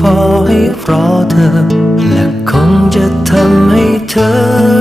พอให้รอเธอ และคงจะทำให้เธอ